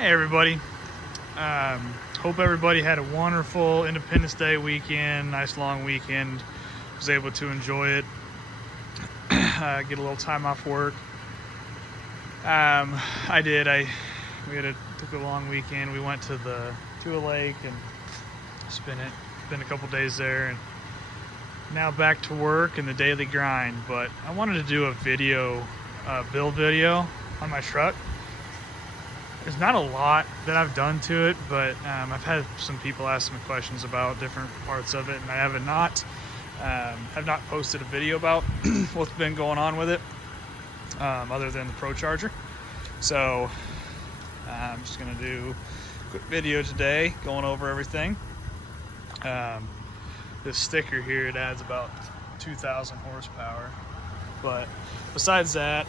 Hey everybody. Hope everybody had a wonderful Independence Day weekend, nice long weekend. Was able to enjoy it, get a little time off work. I did. Took a long weekend. We went to a lake and spent a couple days there, and now back to work and the daily grind. But I wanted to do a video, build video on my truck. There's not a lot that I've done to it, but I've had some people ask me questions about different parts of it, and I have not posted a video about what's been going on with it, other than the Supercharger. So I'm just gonna do a quick video today, going over everything. This sticker here, it adds about 2,000 horsepower, but besides that,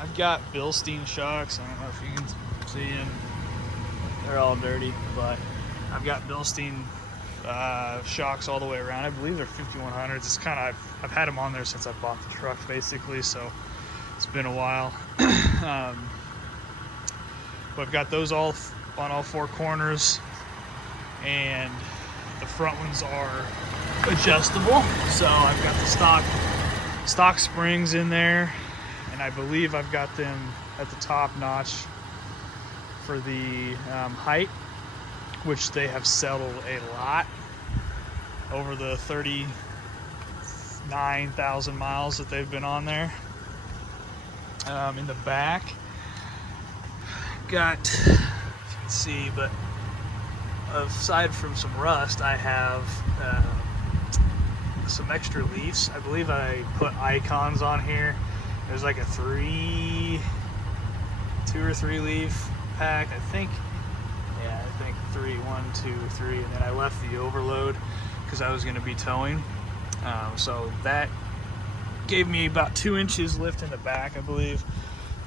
I've got Bilstein shocks. I don't know if you can see them. They're all dirty, but I've got Bilstein shocks all the way around. I believe they're 5100s. It's kind of, I've had them on there since I bought the truck, basically, so it's been a while. But I've got those all on all four corners, and the front ones are adjustable. So I've got the stock springs in there. And I believe I've got them at the top notch for the height, which they have settled a lot over the 39,000 miles that they've been on there. In the back, got, if you can see, but aside from some rust, I have some extra leaves. I believe I put icons on here. There's like a 2 or 3 leaf pack, I think 3, 1, 2, 3, and then I left the overload because I was going to be towing. So that gave me about 2 inches lift in the back, I believe.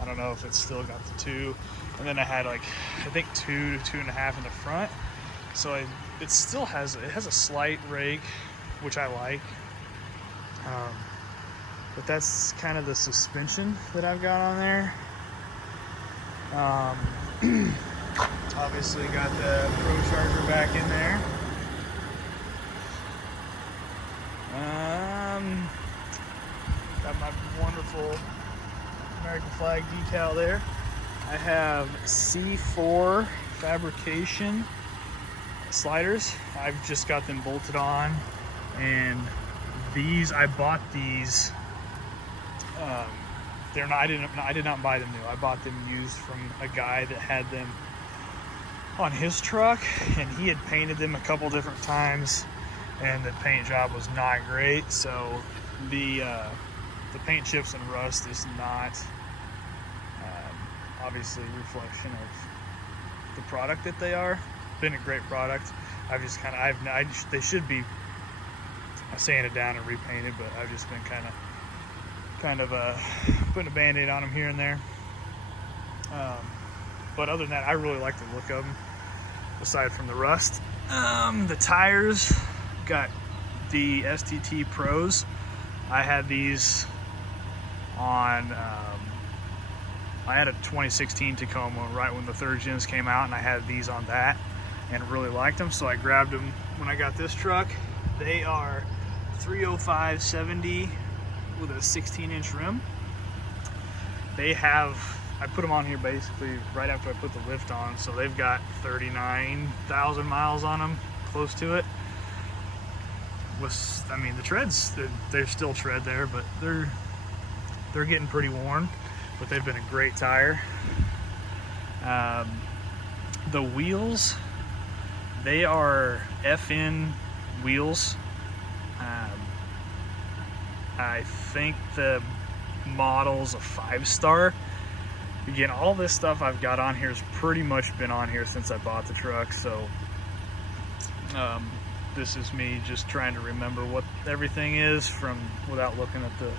I don't know if it's still got the 2. And then I had like, I think 2 to 2.5 in the front. So it has a slight rake, which I like. But that's kind of the suspension that I've got on there. Obviously got the Supercharger back in there. Got my wonderful American flag decal there. I have C4 fabrication sliders. I've just got them bolted on, and I bought these. I did not buy them new. I bought them used from a guy that had them on his truck, and he had painted them a couple different times, and the paint job was not great. So the paint chips and rust is not obviously a reflection of the product that they are. Been a great product. I've just they should be sanded down and repainted, but I've just been kind of putting a band-aid on them here and there. But other than that, I really like the look of them, aside from the rust. The tires, got the STT Pros. I had these on, I had a 2016 Tacoma right when the 3rd gens came out, and I had these on that and really liked them, so I grabbed them when I got this truck. They are 305/70 with a 16-inch rim. I put them on here basically right after I put the lift on, so they've got 39,000 miles on them, close to it. The treads, they're still tread there, but they're getting pretty worn, but they've been a great tire. The wheels, they are FN wheels. I think the model's a 5-star. Again, all this stuff I've got on here has pretty much been on here since I bought the truck, so this is me just trying to remember what everything is without looking at the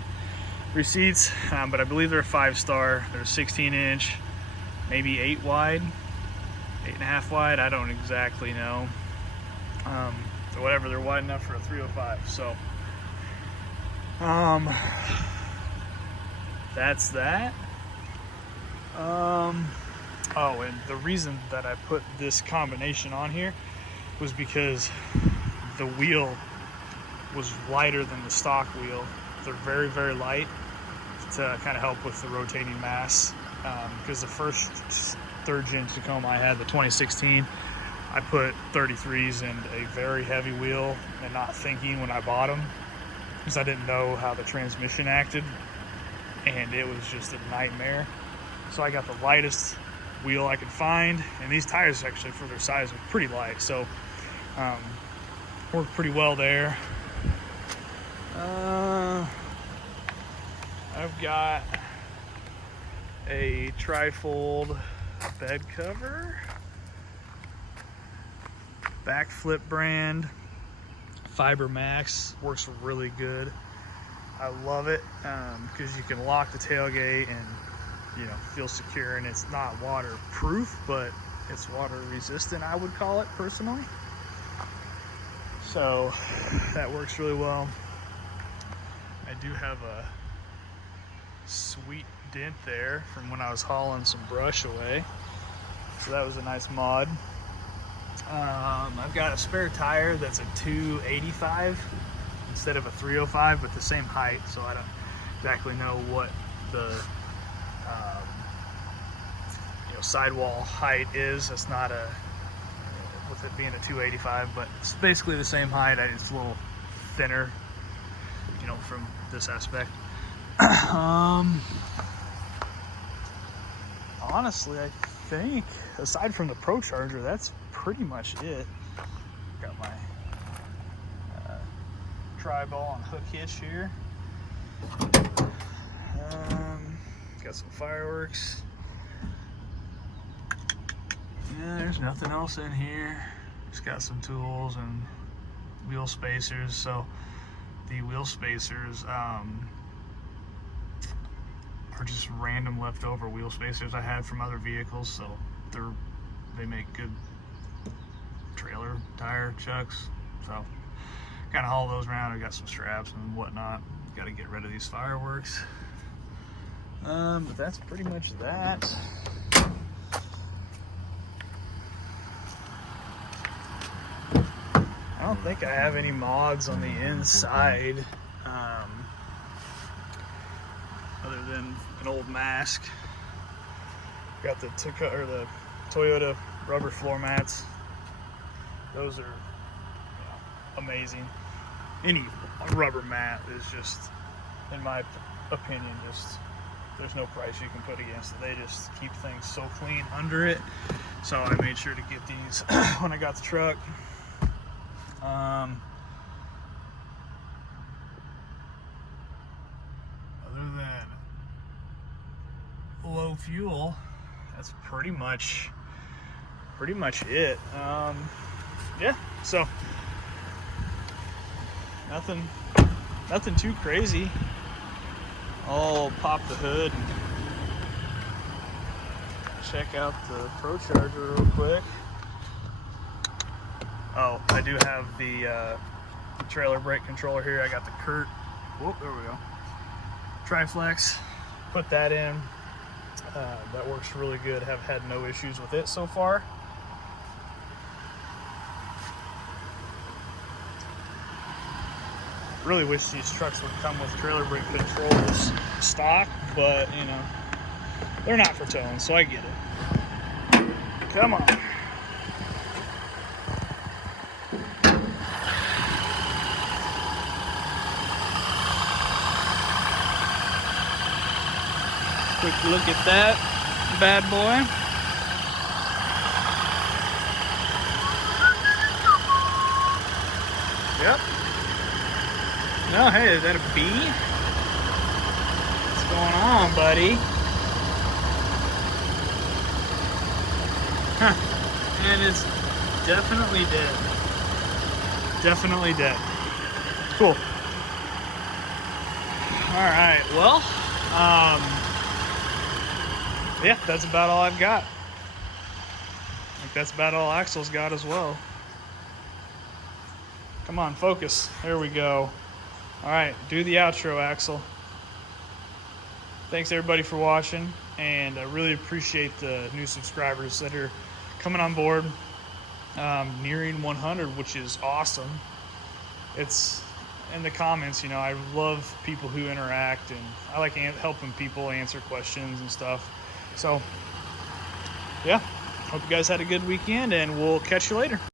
receipts. But I believe they're a 5-star. They're 16-inch, maybe 8 wide, 8.5 wide. I don't exactly know. So whatever, they're wide enough for a 305. So that's that. Oh, and the reason that I put this combination on here was because the wheel was lighter than the stock wheel. They're very, very light to kind of help with the rotating mass. Because the first third-gen Tacoma I had, the 2016, I put 33s in a very heavy wheel and not thinking when I bought them, because I didn't know how the transmission acted, and it was just a nightmare. So I got the lightest wheel I could find, and these tires actually for their size were pretty light, so worked pretty well there. I've got a trifold bed cover, backflip brand, Fiber Max, works really good. I love it because you can lock the tailgate and feel secure, and it's not waterproof, but it's water resistant, I would call it personally. So that works really well. I do have a sweet dent there from when I was hauling some brush away, so that was a nice mod. I've got a spare tire that's a 285 instead of a 305, but the same height, so I don't exactly know what the sidewall height is. It's not with it being a 285, but it's basically the same height. It's a little thinner, from this aspect. Honestly, I think aside from the Procharger, that's pretty much it. Got my tri-ball and hook hitch here. Got some fireworks. Yeah, there's nothing else in here. Just got some tools and wheel spacers. So the wheel spacers are just random leftover wheel spacers I had from other vehicles. So they make good trailer tire chucks. So kind of haul those around. I got some straps and whatnot. Got to get rid of these fireworks. But that's pretty much that. I don't think I have any mods on the inside, other than an old mask. Got the Toyota rubber floor mats. Those are amazing. Any rubber mat is just, in my opinion, there's no price you can put against it. They just keep things so clean under it. So I made sure to get these when I got the truck. Other than low fuel, that's pretty much it. Yeah, so nothing too crazy. I'll pop the hood and check out the Procharger real quick. Oh, I do have the trailer brake controller here. I got the Kurt. Whoop, there we go. Triflex. Put that in. That works really good. Have had no issues with it so far. Really wish these trucks would come with trailer brake controls stock, but they're not for towing, so I get it. Come on. Quick look at that bad boy. Yep. No, hey, is that a bee? What's going on, buddy? Huh. And it's definitely dead. Definitely dead. Cool. Alright, well, yeah, that's about all I've got. I think that's about all Axel's got as well. Come on, focus. There we go. All right, do the outro, Axel. thanks everybody for watching, and I really appreciate the new subscribers that are coming on board. Nearing 100, which is awesome. It's in the comments, you know, I love people who interact, and I like helping people answer questions and stuff. So yeah, hope you guys had a good weekend, and we'll catch you later.